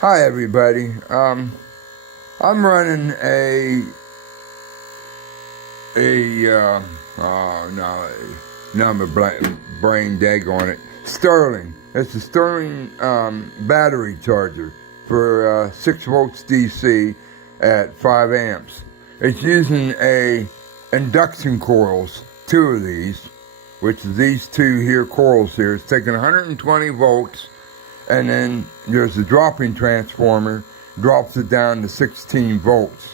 Hi everybody. I'm running oh no, now my brain dag on it. Sterling. It's a Sterling battery charger for 6 volts DC at 5 amps. It's using a induction coils, 2 of these, which is these 2 here coils here. It's taking 120 volts. And then there's a dropping transformer, drops it down to 16 volts.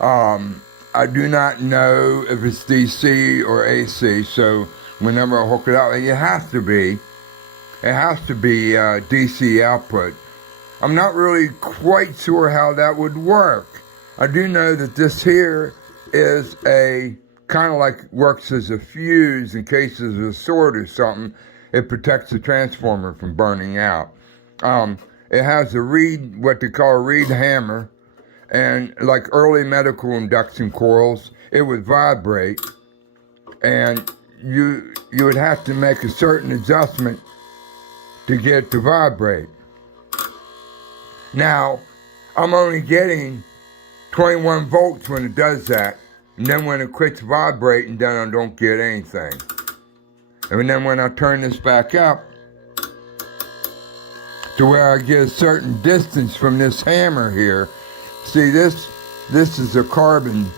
I do not know if it's DC or AC, so whenever I hook it up, it has to be DC output. I'm not really quite sure how that would work. I do know that this here is a kind of like works as a fuse in case there's a short or something. It protects the transformer from burning out. It has a reed, what they call a reed hammer, and like early medical induction coils, it would vibrate, and you would have to make a certain adjustment to get it to vibrate. Now, I'm only getting 21 volts when it does that, and then when it quits vibrating, then I don't get anything. And then when I turn this back up, to where I get a certain distance from this hammer here. See, this is a carbon,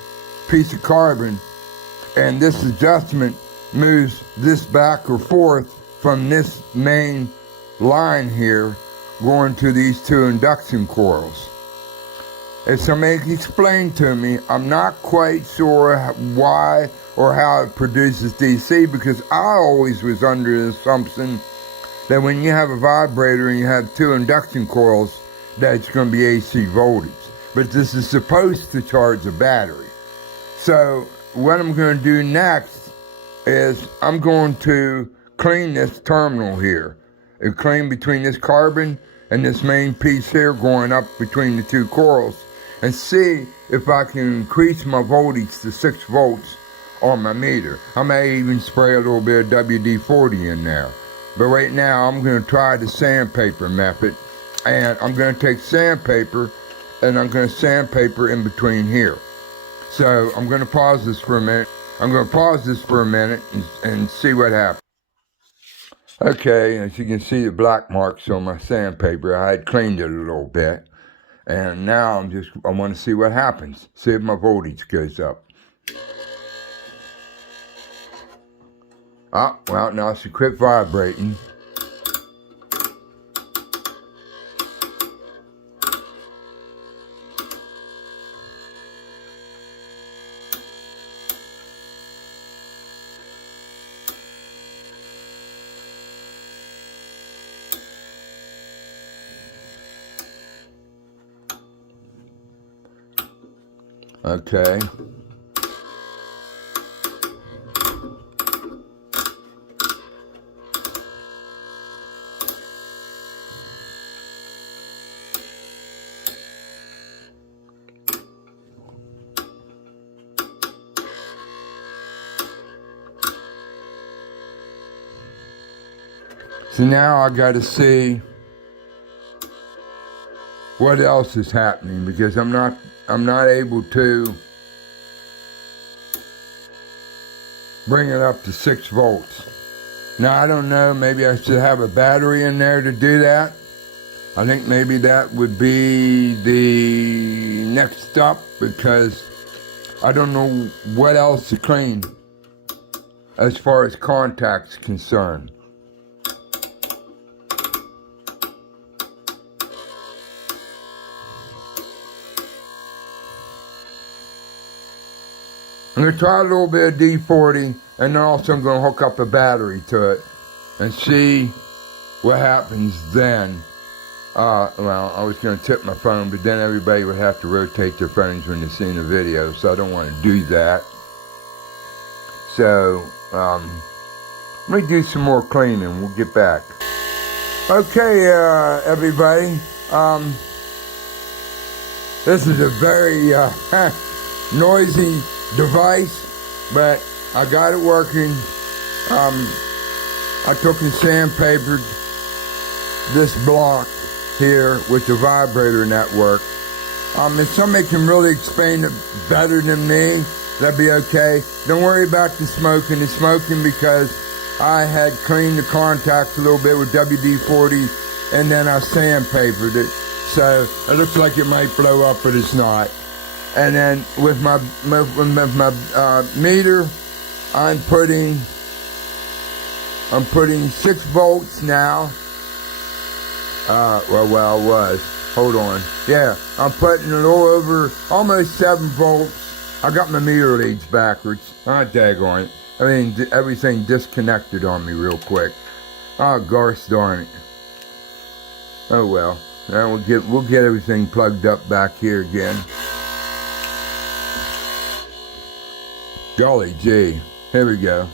piece of carbon, and this adjustment moves this back or forth from this main line here, going to these 2 induction coils. If somebody can explain to me, I'm not quite sure why or how it produces DC, because I always was under the assumption that when you have a vibrator and you have 2 induction coils, that it's going to be AC voltage. But this is supposed to charge a battery. So what I'm going to do next is I'm going to clean this terminal here. And clean between this carbon and this main piece here going up between the 2 coils, and see if I can increase my voltage to 6 volts on my meter. I may even spray a little bit of WD-40 in there. But right now, I'm going to try the sandpaper method, and I'm going to take sandpaper, and I'm going to sandpaper in between here. So I'm going to pause this for a minute. And see what happens. Okay, as you can see the black marks on my sandpaper, I had cleaned it a little bit, and now I want to see what happens. See if my voltage goes up. Ah, well, now she quit vibrating. Okay. So now I got to see what else is happening, because I'm not able to bring it up to 6 volts. Now I don't know, maybe I should have a battery in there to do that. I think maybe that would be the next step, because I don't know what else to clean as far as contacts concerned. I'm going to try a little bit of D40, and then also I'm going to hook up a battery to it and see what happens then. Well, I was going to tip my phone, but then everybody would have to rotate their phones when they're seeing the video, so I don't want to do that. So, let me do some more cleaning. We'll get back. Okay, everybody. This is a very noisy device, but I got it working. I took and sandpapered this block here with the vibrator network. If somebody can really explain it better than me, that'd be okay. Don't worry about the smoking. The smoking because I had cleaned the contacts a little bit with WD-40 and then I sandpapered it. So it looks like it might blow up, but it's not. And then with my meter, I'm putting 6 volts now. Well, it was. Hold on. Yeah, I'm putting a little over, almost 7 volts. I got my meter leads backwards. Daggone it. I mean, everything disconnected on me real quick. Oh, gosh darn it. Oh well. Now we'll get everything plugged up back here again. Golly gee. Here we go.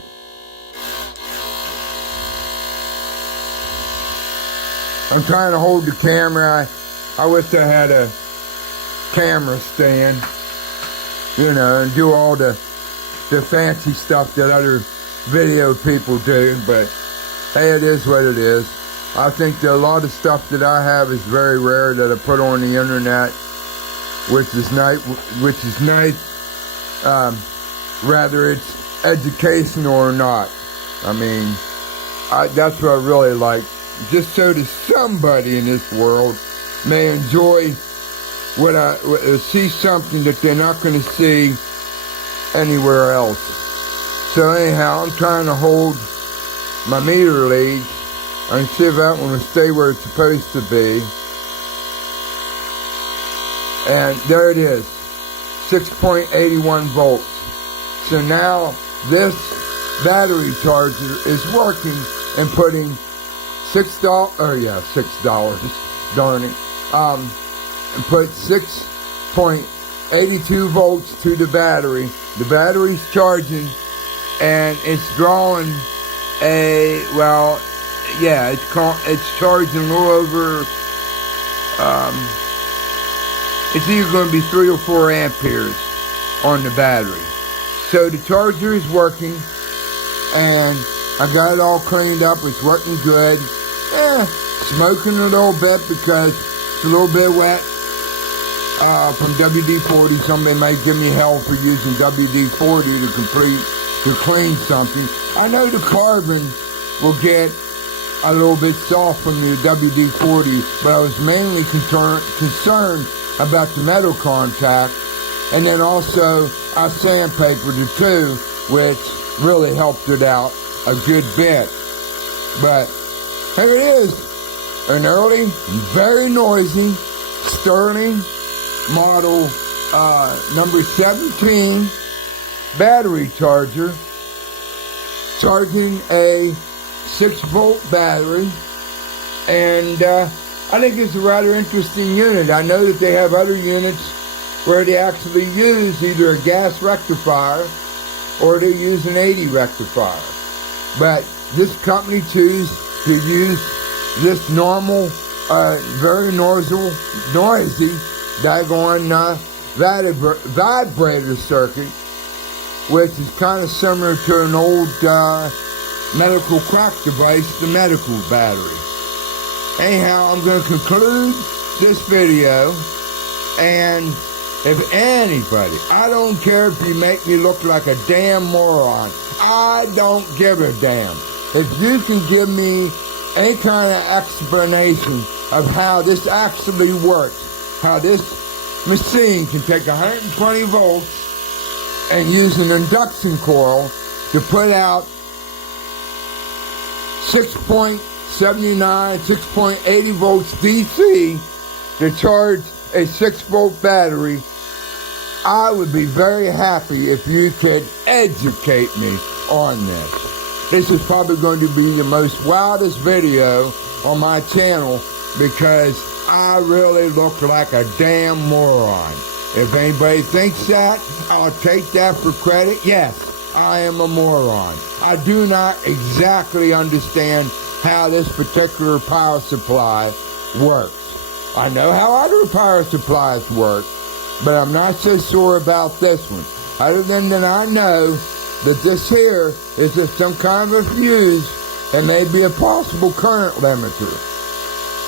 I'm trying to hold the camera. I wish I had a camera stand, you know, and do all the fancy stuff that other video people do, but hey, it is what it is. I think that a lot of stuff that I have is very rare that I put on the internet, which is nice, whether it's educational or not. I mean, that's what I really like. Just so that somebody in this world may enjoy see something that they're not going to see anywhere else. So anyhow, I'm trying to hold my meter lead and see if that one will stay where it's supposed to be. And there it is, 6.81 volts. So now this battery charger is working and putting $6, darn it. And put 6.82 volts to the battery. The battery's charging and it's drawing it's charging a little over, it's either going to be 3 or 4 amperes on the battery. So the charger is working and I got it all cleaned up. It's working good. Smoking a little bit because it's a little bit wet from WD-40. Somebody might give me hell for using WD-40 to clean something. I know the carbon will get a little bit soft from the WD-40, but I was mainly concerned about the metal contact. And then also I sandpapered it too, which really helped it out a good bit. But here it is, an early, very noisy Sterling model number 17 battery charger, charging a 6-volt battery, and I think it's a rather interesting unit. I know that they have other units where they actually use either a gas rectifier or they use an 80 rectifier. But this company chose to use this normal, very noisy, daggone vibrator circuit, which is kind of similar to an old medical crack device, the medical battery. Anyhow, I'm going to conclude this video, and if anybody, I don't care if you make me look like a damn moron, I don't give a damn. If you can give me any kind of explanation of how this actually works, how this machine can take 120 volts and use an induction coil to put out 6.79, 6.80 volts DC to charge a 6-volt battery, I would be very happy if you could educate me on this. This is probably going to be the most wildest video on my channel because I really look like a damn moron. If anybody thinks that, I'll take that for credit. Yes, I am a moron. I do not exactly understand how this particular power supply works. I know how other power supplies work, but I'm not so sure about this one. Other than that, I know that this here is just some kind of a fuse and maybe a possible current limiter.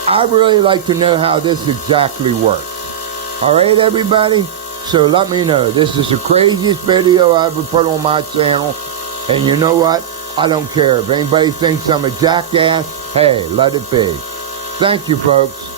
I'd really like to know how this exactly works. All right, everybody? So let me know. This is the craziest video I ever put on my channel. And you know what? I don't care. If anybody thinks I'm a jackass, hey, let it be. Thank you, folks.